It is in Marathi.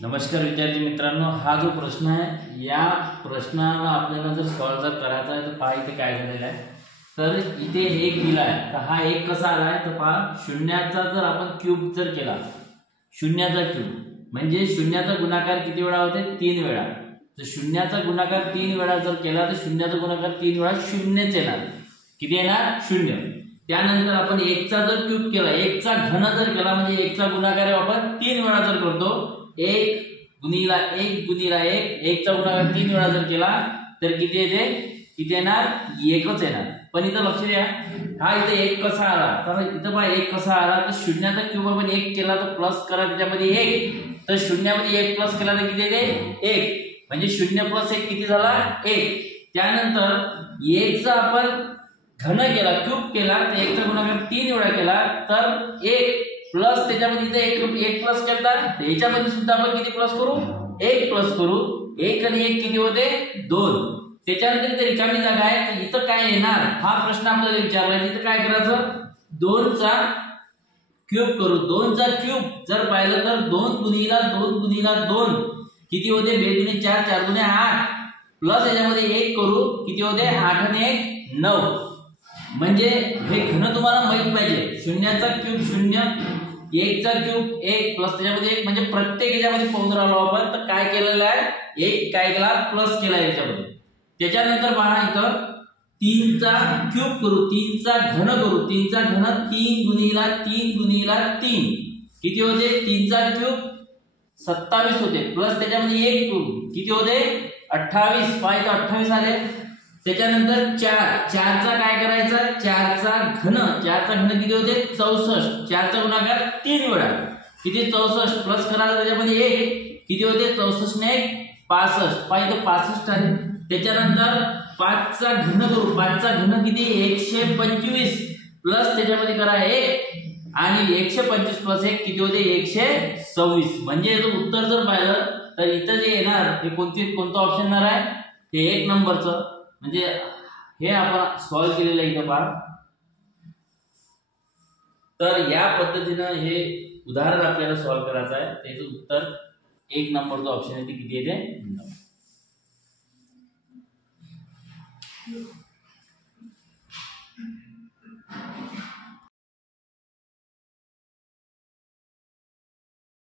नमस्कार विद्यार्थी मित्रांनो, हा जो प्रश्न आहे या प्रश्नाला आपल्याला जर सॉल्व करायचा आहे तर पहा इथे काय झालेलं आहे। तर इथे एक दिला आहे, तर हा एक कसा आला आहे तर पहा शून्याचा जर आपण क्यूब जर केला, शून्याचा क्यूब म्हणजे शून्याचा गुणाकार किती वेळा होते 3 वेळा। तर शून्याचा गुणाकार 3 वेळा जर केला तर शून्याचा गुणाकार 3 वेळा शून्यच येणार। किती येणार? शून्य। त्यानंतर आपण 1 चा जर क्यूब केला, 1 चा घन जर केला म्हणजे 1 चा गुणाकार आपण 3 वेळा जर करतो, 1 गुणिला 1 गुणिला 1, 1 चा गुणाकार 3 वेळा जर केला तर किती येते? किती येणार? 1च येणार। पण इथं लक्ष द्या, हा इथे 1 कसा आला तर इथं पहा 1 कसा आला तर शून्याचा क्यूब आपण 1 केला तर प्लस करा त्याच्यामध्ये 1, तर शून्यामध्ये 1 प्लस केला तर किती येते? 1, म्हणजे 0 + 1 किती झाला? 1। त्यानंतर 1 चा आपण घन केला, क्यूब केला तर 1 चा गुणाकार 3 वेळा केला तर 1 प्लस त्याच्यामध्ये इथे 1 प्लस केला तर याच्यामध्ये सुद्धा आपण किती प्लस करू? 1 प्लस करू। 1 आणि 1 किती होते? 2। त्याच्यानंतर इथे रिकामी जागा आहे तर इथं काय येणार हा प्रश्न आपल्याला विचारला आहे। इथं काय करायचं? 2 चा क्यूब करू। 2 चा क्यूब जर पाहिलं तर 2 गुणिला 2 गुणिला 2 किती होते? 2 गुणिले 4, 4 गुणिले 8 प्लस याच्यामध्ये 1 करू, किती होते? 8 आणि 1 9। म्हणजे हे घन तुम्हाला माहित पाहिजे। शून्याचा क्यूब 0, 1 चा क्यूब 1 प्लस त्याच्यामध्ये 1, म्हणजे प्रत्येक याच्यामध्ये पाहून राहिलो आपण तर काय केलेलं आहे? 1 काय केला? प्लस केला याच्यामध्ये। त्याच्यानंतर पहा इथं 3 चा क्यूब करू, 3 चा घन करू। 3 चा घन 3 गुणिला 3 गुणिला 3 किती होते? 3 चा क्यूब 27 होते, प्लस त्याच्यामध्ये 1 करू, किती होते? 28। पाहिजे 28 आले। त्याच्यानंतर 4 चा काय करायचा? 4 चा घन किती होते? 64। 4 चा गुणाकार 3 वेळा किती? 64 प्लस करायचा त्याच्यामध्ये 1 किती होते? 64 ने 1 65। पाहिजे 65 आले। त्याच्यानंतर 5 चा घन करू, 5 चा घन किती? 125 प्लस त्याच्यामध्ये करा 1 आणि 125 प्लस 1 किती होते? 126। म्हणजे याचं उत्तर जर पाहिलं तर इथं जे येणार हे कोणतं ऑप्शन येणार आहे? हे 1 नंबरचं। म्हणजे हे आपण सॉल्व केलेलं आहे इथं पहा। तर या पद्धतीनं हे उदाहरण आपल्याला सॉल्व करायचं आहे। त्याचं उत्तर 1 नंबरचं ऑप्शन आहे ते किती येते?